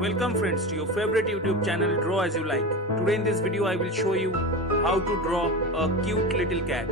Welcome friends to your favorite YouTube channel Draw As You Like. Today in this video I will show you how to draw a cute little cat.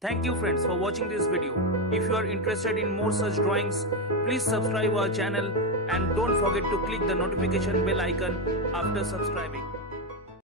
Thank you friends for watching this video. If you are interested in more such drawings, please subscribe our channel and don't forget to click the notification bell icon after subscribing.